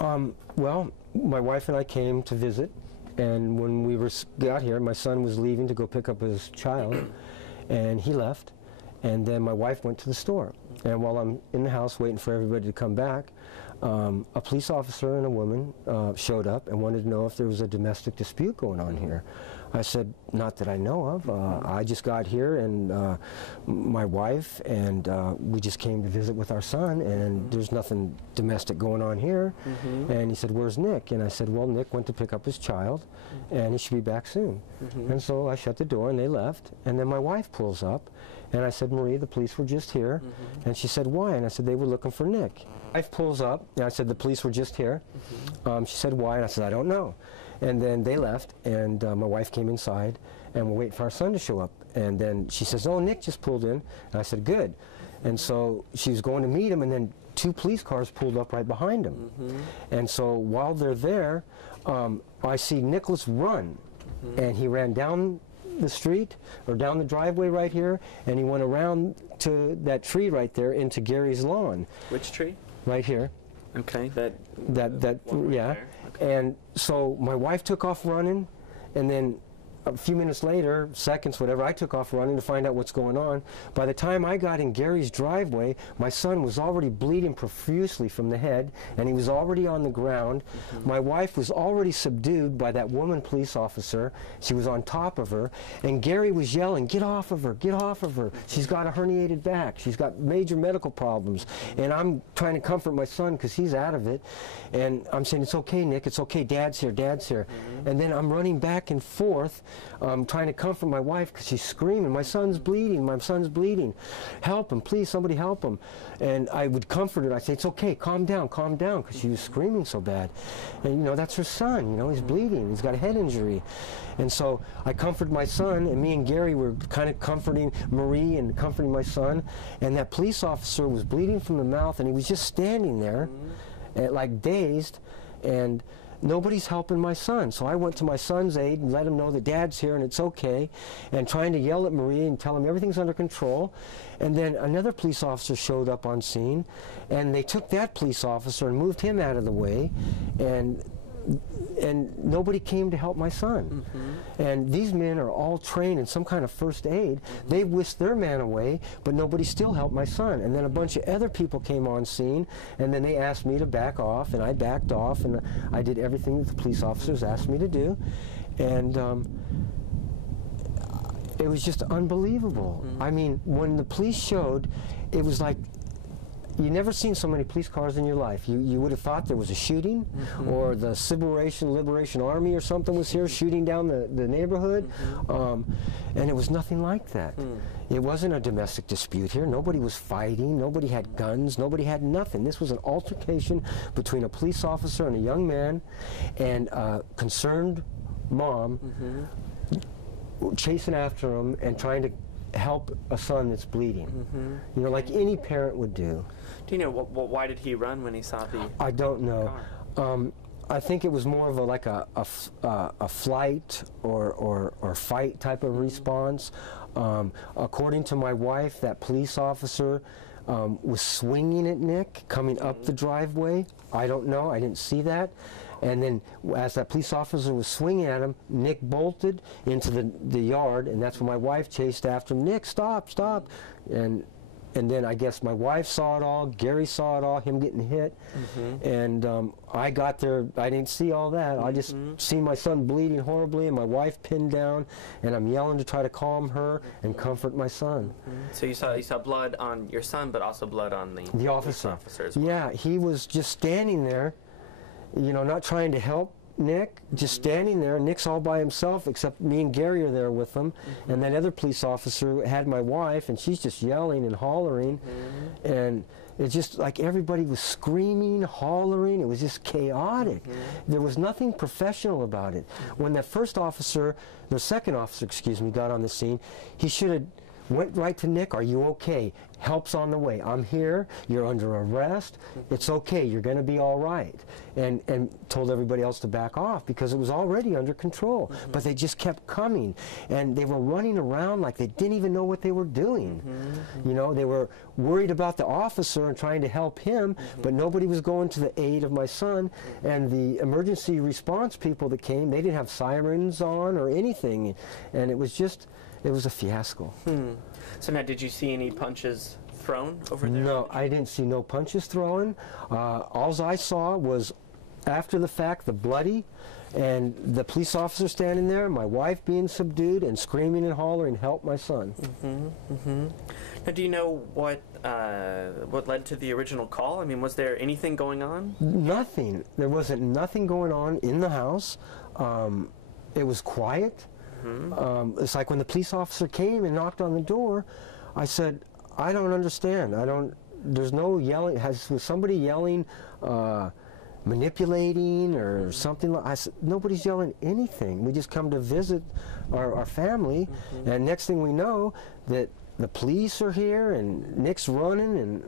Well, my wife and I came to visit, and when we got here, my son was leaving to go pick up his child, and he left, and then my wife went to the store. And while I'm in the house waiting for everybody to come back, a police officer and a woman showed up and wanted to know if there was a domestic dispute going on here. I said, not that I know of. I just got here, and my wife and we just came to visit with our son, and there's nothing domestic going on here. And he said, where's Nick? And I said, well, Nick went to pick up his child, and he should be back soon. And so I shut the door, and they left. And then my wife pulls up, and I said, Marie, the police were just here. And she said, why? And I said, they were looking for Nick. My wife pulls up, and I said, the police were just here. She said, why? And I said, I don't know. And then they left, and my wife came inside, and we're waiting for our son to show up. And then she says, oh, Nick just pulled in. And I said, good. And so she was going to meet him, and then 2 police cars pulled up right behind him. And so while they're there, I see Nicholas run, and he ran down the street, or down the driveway right here, and he went around to that tree right there into Gary's lawn. Which tree? Right here. Okay, yeah. There. Okay. And so my wife took off running, and then a few minutes later, seconds, whatever, I took off running to find out what's going on. By the time I got in Gary's driveway, my son was already bleeding profusely from the head, and he was already on the ground. My wife was already subdued by that woman police officer. She was on top of her, and Gary was yelling, get off of her, get off of her. She's got a herniated back. She's got major medical problems. And I'm trying to comfort my son because he's out of it. And I'm saying, it's okay, Nick, it's okay, Dad's here, Dad's here. And then I'm running back and forth, trying to comfort my wife because she's screaming, my son's bleeding, my son's bleeding. Help him, please, somebody help him. And I would comfort her. I'd say, it's okay, calm down, because she was screaming so bad. And, you know, that's her son, you know, he's bleeding, he's got a head injury. And so I comforted my son, and me and Gary were kind of comforting Marie and comforting my son. And that police officer was bleeding from the mouth, and he was just standing there, like dazed, and nobody's helping my son. So I went to my son's aid and let him know that Dad's here and it's okay, and trying to yell at Marie and tell him everything's under control. And then another police officer showed up on scene, and they took that police officer and moved him out of the way, and nobody came to help my son. And these men are all trained in some kind of first aid. They whisked their man away, but nobody still helped my son. And then a bunch of other people came on scene, and then they asked me to back off, and I backed off, and I did everything that the police officers asked me to do. And it was just unbelievable. I mean, when the police showed, it was like, you never seen so many police cars in your life. You would have thought there was a shooting, or the Civil Liberation Army or something was here shooting down the neighborhood, and it was nothing like that. It wasn't a domestic dispute here. Nobody was fighting. Nobody had guns. Nobody had nothing. This was an altercation between a police officer and a young man, and a concerned mom chasing after him and trying to help a son that's bleeding, you know, like any parent would do. Do you know why did he run when he saw the I don't know. I think it was more of a flight or fight type of response. According to my wife, that police officer was swinging at Nick coming up the driveway. I don't know. I didn't see that. And then as that police officer was swinging at him, Nick bolted into the yard, and that's when my wife chased after him. Nick, stop, stop. And then I guess my wife saw it all, Gary saw it all, him getting hit. And I got there, I didn't see all that. I just seen my son bleeding horribly and my wife pinned down, and I'm yelling to try to calm her and comfort my son. So you saw blood on your son, but also blood on the officer. As well. Yeah, he was just standing there, you know, not trying to help Nick, just standing there. Nick's all by himself, except me and Gary are there with him. And that other police officer had my wife, and she's just yelling and hollering. And it's just like everybody was screaming, hollering. It was just chaotic. There was nothing professional about it. When that first officer, the second officer, excuse me, got on the scene, he should have went right to Nick. Are you okay? Help's on the way. I'm here. You're under arrest. It's okay. You're going to be all right. And told everybody else to back off because it was already under control. But they just kept coming. And they were running around like they didn't even know what they were doing. You know, they were worried about the officer and trying to help him, but nobody was going to the aid of my son. And the emergency response people that came, they didn't have sirens on or anything. And it was just, it was a fiasco. So now, did you see any punches thrown over there? No, I didn't see no punches thrown. All I saw was, after the fact, the bloody, and the police officer standing there, my wife being subdued and screaming and hollering, "Help my son." Now, do you know what led to the original call? I mean, was there anything going on? Nothing. There wasn't nothing going on in the house. It was quiet. It's like when the police officer came and knocked on the door, I said, "I don't understand. I don't. There's no yelling. Was somebody yelling, manipulating or something?" I said, "Nobody's yelling anything. We just come to visit our family." And next thing we know, that the police are here and Nick's running, and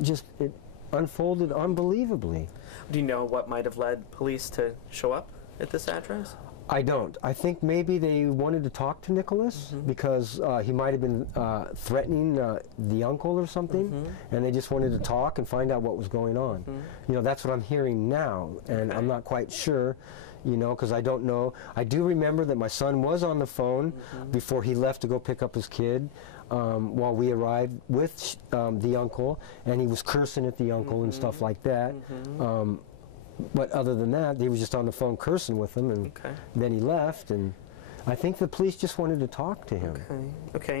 just it unfolded unbelievably. Do you know what might have led police to show up at this address? I don't. I think maybe they wanted to talk to Nicholas because he might have been threatening the uncle or something, and they just wanted to talk and find out what was going on. You know, that's what I'm hearing now, and I'm not quite sure, you know, because I don't know. I do remember that my son was on the phone before he left to go pick up his kid while we arrived with the uncle, and he was cursing at the uncle and stuff like that. But other than that, he was just on the phone cursing with him, and then he left, and I think the police just wanted to talk to him. Okay.